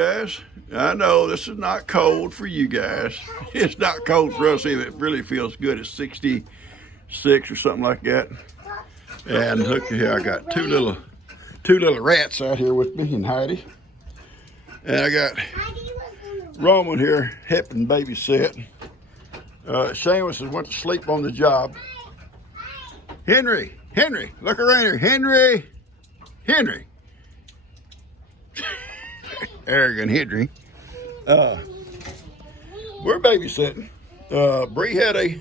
guys. I know this is not cold for you guys. It's not cold for us either. It really feels good. It's 66 or something like that. And look here, I got two little rats out here with me and Heidi. And I got Roman here helping babysit. Seamus went to sleep on the job. Henry, look around here. Henry. Arrogant Henry. We're babysitting. Bree had a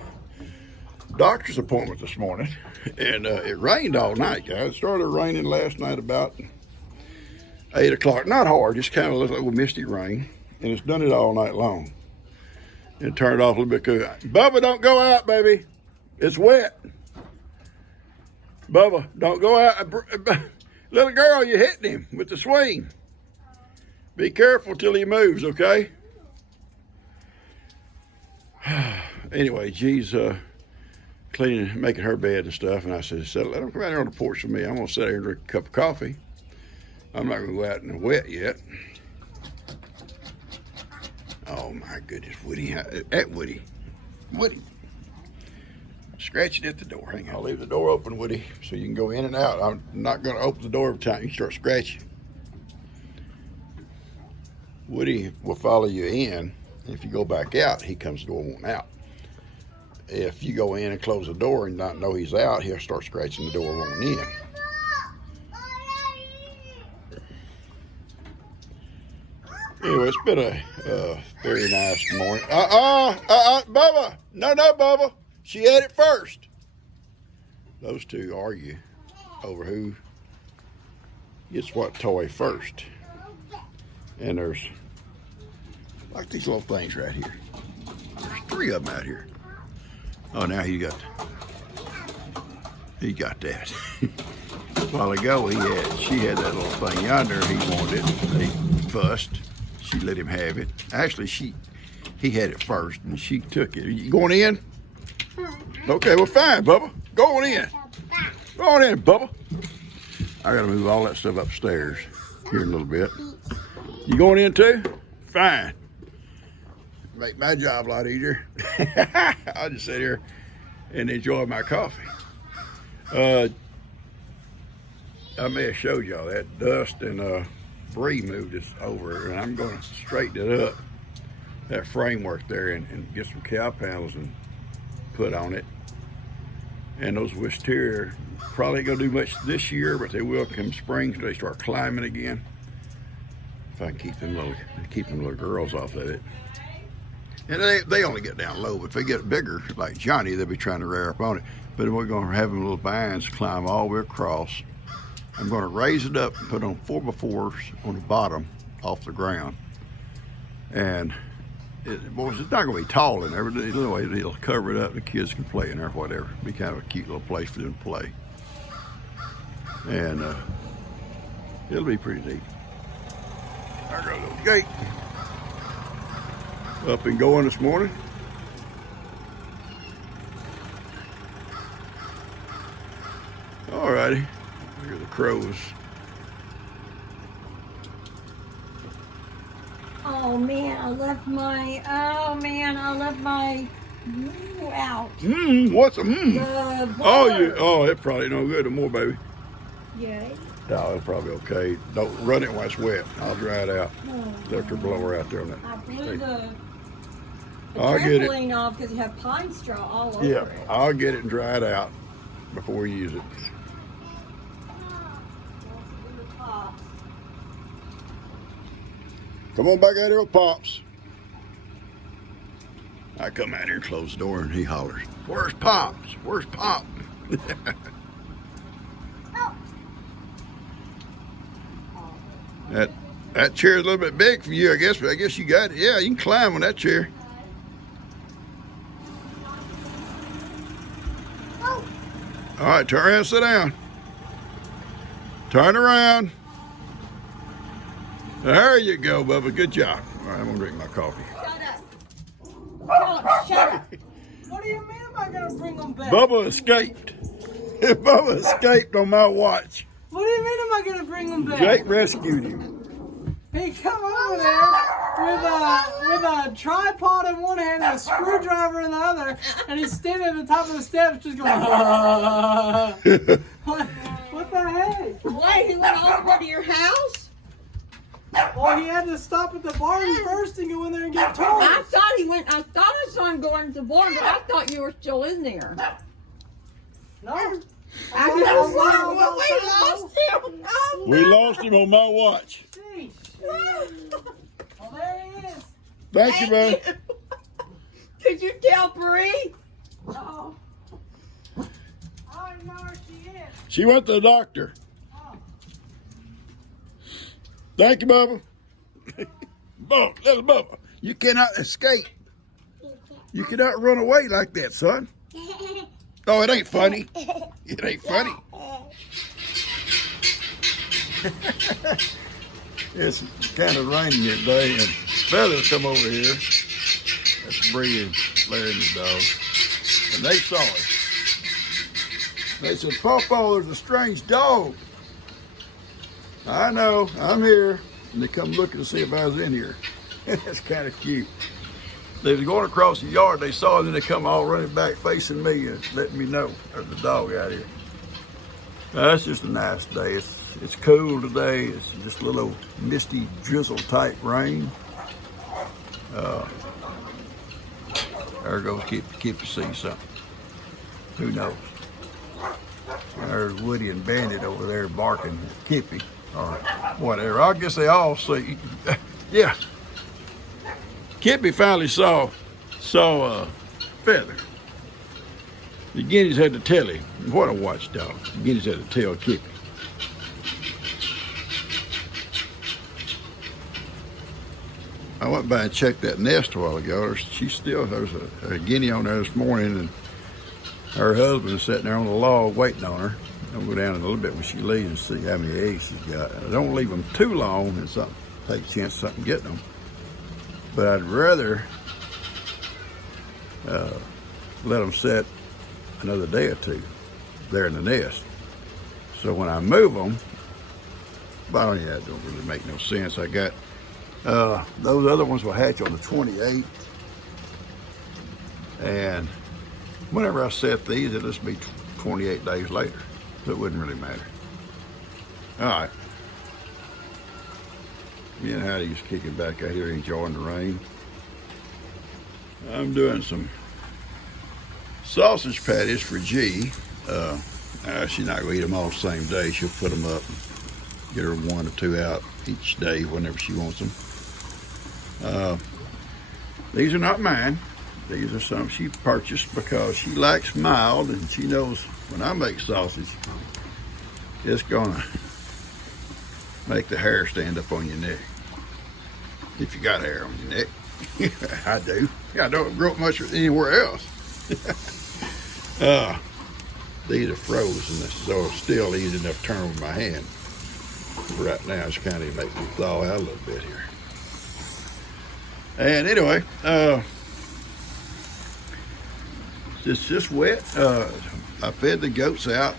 doctor's appointment this morning, and it rained all night, guys. It started raining last night about 8 o'clock. Not hard, just kind of a little misty rain, and it's done it all night long. And turned off a little bit cool. Bubba, don't go out, baby. It's wet. Bubba, don't go out. Little girl, you're hitting him with the swing. Be careful till he moves, okay? Anyway, G's cleaning, making her bed and stuff, and I said, let him come out here on the porch with me. I'm gonna sit here and drink a cup of coffee. I'm not gonna go out in the wet yet. Oh my goodness, Woody, Woody. Scratching at the door. Hang on, I'll leave the door open, Woody, so you can go in and out. I'm not gonna open the door every time you start scratching. Woody will follow you in, and if you go back out, he comes the door won't out. If you go in and close the door and not know he's out, he'll start scratching the door won't in. Anyway, it's been a very nice morning. Bubba! No, Bubba! She had it first. Those two argue over who gets what toy first. And there's like these little things right here. There's 3 of them out here. Oh, now he got that. A while ago, she had that little thing yonder. He wanted it. They fussed. She let him have it. Actually, he had it first, and she took it. You going in? Okay, well, fine, Bubba. Go on in. Go on in, Bubba. I got to move all that stuff upstairs here in a little bit. You going in too? Fine. Make my job a lot easier. I'll just sit here and enjoy my coffee. I may have showed y'all that Dust and Bree moved us over, and I'm going to straighten it up, that framework there, and get some cow panels and put on it. And those wisteria probably ain't gonna do much this year, but they will come spring so they start climbing again. If I can keep them little girls off of it. And they only get down low, but if they get bigger, like Johnny, they'll be trying to rear up on it. But we're gonna have them little vines climb all the way across. I'm gonna raise it up and put on 4x4s on the bottom off the ground. And it's not gonna be tall in there, but anyway, it'll cover it up and the kids can play in there or whatever. Be kind of a cute little place for them to play. And it'll be pretty neat. I got a little gate up and going this morning. Alrighty, here are the crows. Oh man, I left my out. What's a Oh, it probably no good no more, baby. Yeah. No, it's probably okay. Don't run it while it's wet. I'll dry it out. Electric blower out there on that. I blew the I'll get it. trampoline off because you have pine straw all over Yeah, it. I'll get it and dry it out before we use it. Come on back out here with Pops. I come out here and close the door and he hollers, "Where's Pops? Where's Pop?" That chair's a little bit big for you, I guess, but I guess you got it. Yeah, you can climb on that chair. All right, turn around and sit down. Turn around. There you go, Bubba. Good job. All right, I'm gonna drink my coffee. Shut up. What do you mean am I going to bring them back? Bubba escaped. Bubba escaped on my watch. What do you mean am I going to bring them back? Jake rescued him. He come over there with a tripod in one hand and a screwdriver in the other, and he's standing at the top of the steps just going, what the heck? Wait, he went all the way to your house? Well, he had to stop at the barn first and go in there and get toys. I thought I saw him going to the barn, but I thought you were still in there. No. I just well, we lost him. Oh, We lost him on my watch. Sheesh. Well, there he is. Thank you, man. Could you tell Bree? No. I don't even know where she is. She went to the doctor. Oh. Thank you, Bubba. Bubba, little Bubba, you cannot escape. You cannot run away like that, son. Oh, it ain't funny. It ain't funny. It's kind of raining today, and Feathers come over here. That's Bree and Larry and the dog. And they saw it. They said, Pawpaw, there's a strange dog. I know, I'm here. And they come looking to see if I was in here. That's kind of cute. They was going across the yard, they saw it, and then they come all running back facing me and letting me know there's a dog out here. It's just a nice day. It's cool today. It's just a little misty drizzle type rain. There goes Kippy sees something. Who knows? There's Woody and Bandit over there barking at Kippy or whatever. I guess they all see. Yeah. Kippy finally saw Feather. The guineas had to tell him. What a watchdog. The guineas had to tell Kippy. I went by and checked that nest a while ago. There was a guinea on there this morning, and her husband is sitting there on the log waiting on her. I'll go down in a little bit when she leaves and see how many eggs she's got. I don't leave them too long and take a chance of something getting them. But I'd rather let them sit another day or two there in the nest. So when I move them, well, yeah, it don't really make no sense. I got those other ones will hatch on the 28th, and whenever I set these, it'll just be 28 days later, so it wouldn't really matter. All right. Me and Heidi is kicking back out here enjoying the rain. I'm doing some sausage patties for G. She's not going to eat them all the same day. She'll put them up and get her 1 or 2 out each day whenever she wants them. These are not mine. These are some she purchased because she likes mild, and she knows when I make sausage, it's going to make the hair stand up on your neck. If you got hair on your neck. I do. Yeah, I don't grow much anywhere else. These are frozen, so it's still easy enough to turn with my hand. Right now, it's kind of making me thaw out a little bit here. And anyway, it's just wet. I fed the goats out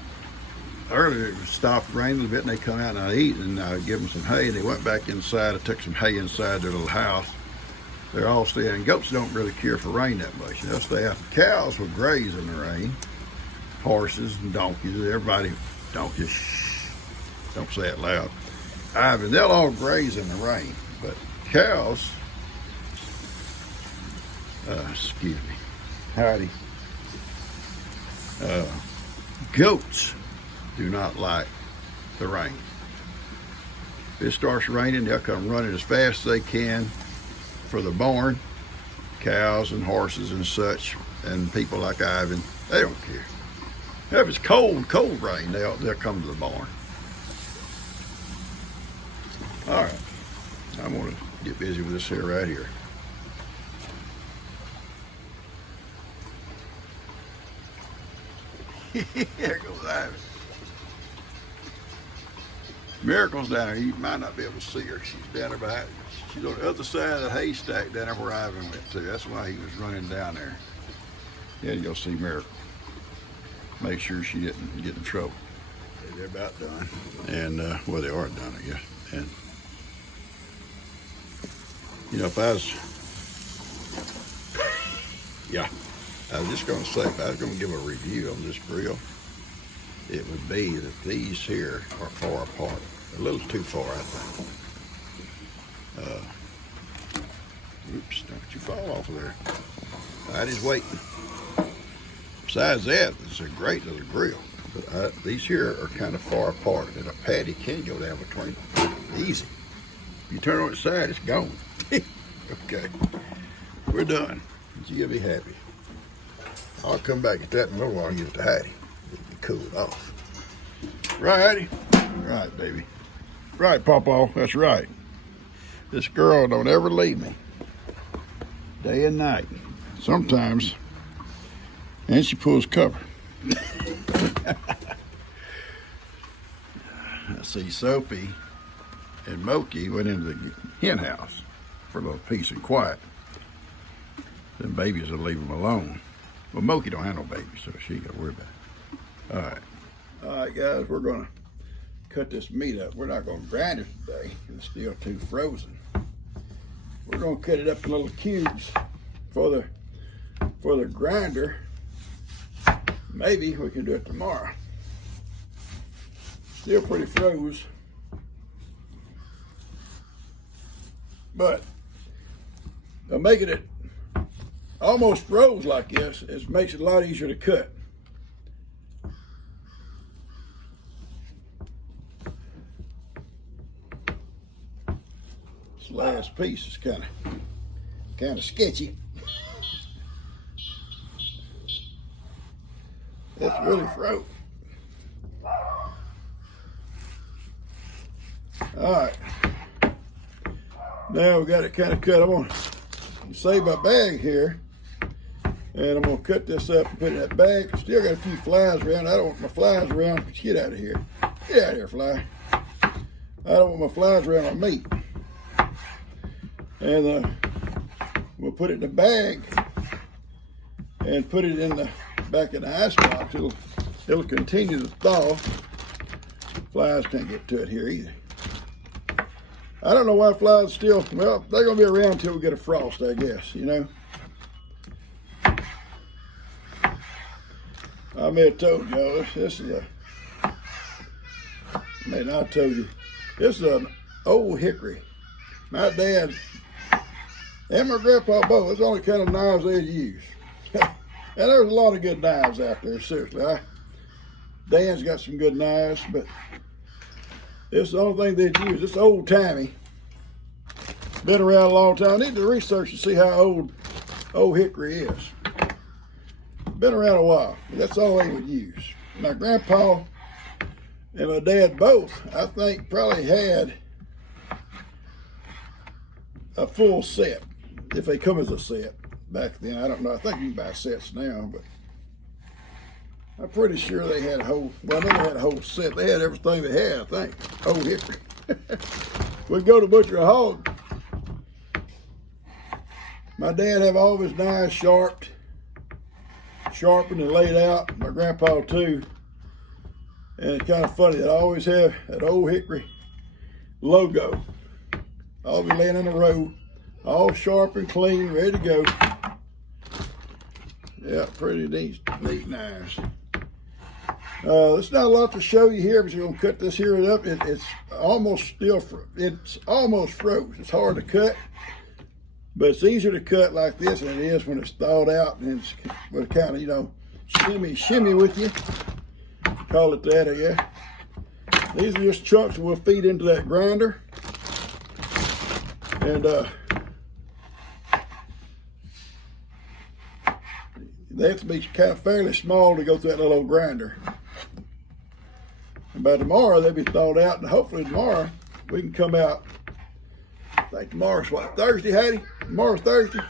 earlier. It stopped raining a little bit, and they come out and I eat, and I give them some hay, and they went back inside. I took some hay inside their little house. They're all staying. Goats don't really care for rain that much. They'll stay out. Cows will graze in the rain. Horses and donkeys, donkeys, shh, don't say it loud. They'll all graze in the rain, but cows, excuse me, howdy, goats do not like the rain. If it starts raining, they'll come running as fast as they can for the barn. Cows and horses and such, and people like Ivan, they don't care. If it's cold rain, they'll come to the barn. All right, I'm gonna get busy with this here right here. There goes Ivan. Miracle's down there. You might not be able to see her. She's down there behind. She's on the other side of the haystack down there where Ivan went to. That's why he was running down there. Yeah, you'll see Miracle. Make sure she didn't get in trouble. They're about done. And, well, they are done, I guess. And You know, if I was, yeah, I was just going to say, if I was going to give a review on this grill, it would be that these here are far apart. A little too far, I think. Oops, don't you fall off of there. Heidi's waiting. Besides that, it's a great little grill. But these here are kind of far apart, and a patty can go down between them. Easy. You turn on its side, it's gone. Okay, we're done. You'll be happy. I'll come back at that in a little while and give it to Heidi. It'll cool it off. Right, Heidi? Right, baby. Right, Pawpaw, that's right. This girl don't ever leave me. Day and night. Sometimes. And she pulls cover. I see Sophie and Moki went into the hen house for a little peace and quiet. Them babies will leave them alone. Well, Moki don't have no babies, so she ain't got to worry about it. All right. All right, guys, we're going to cut this meat up. We're not going to grind it today. It's still too frozen. We're going to cut it up in little cubes for the grinder. Maybe we can do it tomorrow. Still pretty froze. But making it almost froze like this, it makes it a lot easier to cut. This last piece is kind of sketchy. It's really froze. All right. Now we got it kind of cut. I'm gonna save my bag here, and I'm gonna cut this up and put it in that bag. Still got a few flies around. I don't want my flies around. Get out of here. Get out of here, fly. I don't want my flies around my meat. And we'll put it in the bag and put it in the back in the ice box. It'll continue to thaw. Flies can't get to it here either. I don't know why flies still, well, they're gonna be around until we get a frost, I guess, you know. I may have told y'all, this is I told you, this is an old hickory. My dad and my grandpa both, that's the only kind of knives they'd use. And there's a lot of good knives out there, seriously. Dan's got some good knives, but this is the only thing they'd use. It's old timey. Been around a long time. I need to research to see how old hickory is. Been around a while. That's all they would use. My grandpa and my dad both, I think, probably had a full set, if they come as a set back then. I don't know. I think you can buy sets now, but I'm pretty sure they had a whole, well, I know they had a whole set. They had everything they had, I think. Old hickory. We'd go to butcher a hog. My dad have all of his knives sharpened and laid out. My grandpa too. And it's kind of funny, they always have that old hickory logo. Always laying in a row, all sharp and clean, ready to go. Yeah, pretty neat knives. There's not a lot to show you here, but you're gonna cut this here up. It's almost froze. It's hard to cut, but it's easier to cut like this than it is when it's thawed out and it's kind of, you know, shimmy with you. Call it that, I guess. These are just chunks we'll feed into that grinder. And they have to be kind of fairly small to go through that little old grinder. And by tomorrow, they'll be thawed out, and hopefully tomorrow we can come out. I think tomorrow's what, Thursday, Hattie? Tomorrow's Thursday?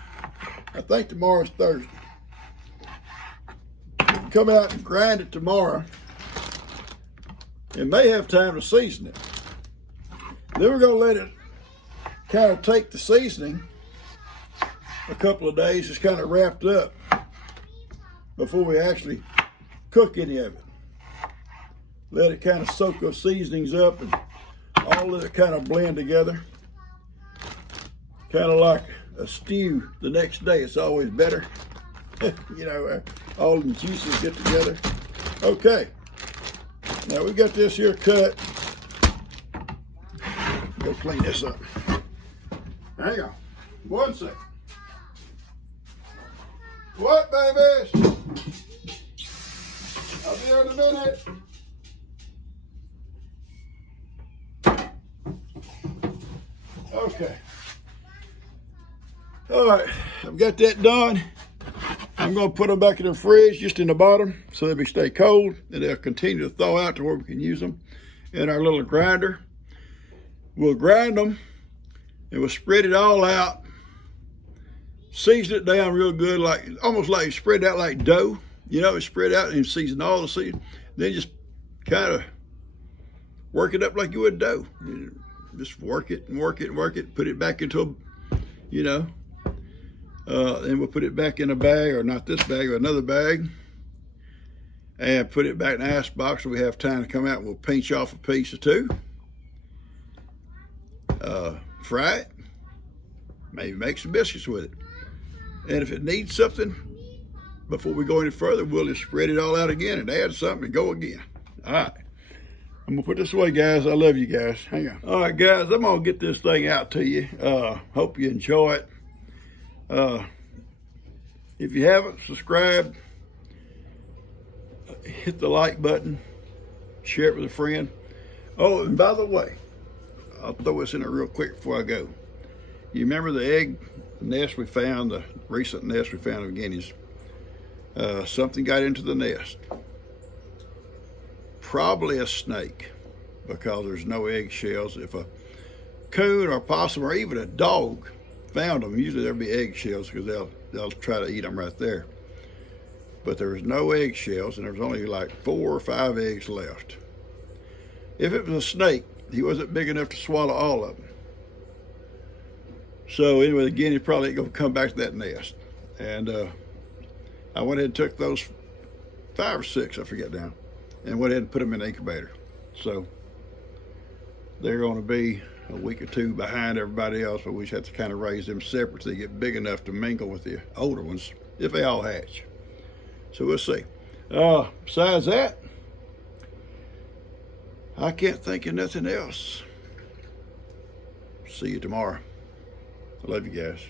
I think tomorrow's Thursday. We can come out and grind it tomorrow, and may have time to season it. Then we're gonna let it kind of take the seasoning a couple of days, just kind of wrapped up before we actually cook any of it. Let it kind of soak those seasonings up and all let it kind of blend together. kind of like a stew the next day. It's always better. You know, all the juices get together. Okay, now we got this here cut. Go clean this up. Hang on, 1 second. What, babies? I'll be there in a minute. Okay. All right, I've got that done. I'm gonna put them back in the fridge, just in the bottom, so they stay cold, and they'll continue to thaw out to where we can use them in our little grinder. We'll grind them, and we'll spread it all out, season it down real good, like almost like spread out like dough. You know, it's spread out and season all the season. Then just kind of work it up like you would dough. Just work it and work it and work it. Put it back into a, you know. Then we'll put it back in a bag, or not this bag, or another bag, and put it back in the ice box so we have time to come out. We'll pinch off a piece or two. Fry it. Maybe make some biscuits with it. And if it needs something, before we go any further, we'll just spread it all out again and add something and go again. All right. I'm gonna put this away, guys. I love you guys. Hang on. All right, guys, I'm gonna get this thing out to you. Hope you enjoy it. If you haven't subscribed, hit the like button, share it with a friend. Oh, and by the way, I'll throw this in there real quick before I go. You remember the egg nest we found, the recent nest we found of guineas? Something got into the nest. Probably a snake, because there's no egg shells. If a coon or possum or even a dog found them, usually there'll be egg shells, because they'll try to eat them right there. But there was no egg shells, and there was only like 4 or 5 eggs left. If it was a snake, he wasn't big enough to swallow all of them. So anyway, the guinea probably ain't gonna come back to that nest. And I went ahead and took those 5 or 6, I forget now, and went ahead and put them in the incubator. So they're gonna be a week or 2 behind everybody else, but we just have to kind of raise them separate so they get big enough to mingle with the older ones, if they all hatch. So we'll see. Besides that, I can't think of nothing else. See you tomorrow. I love you guys.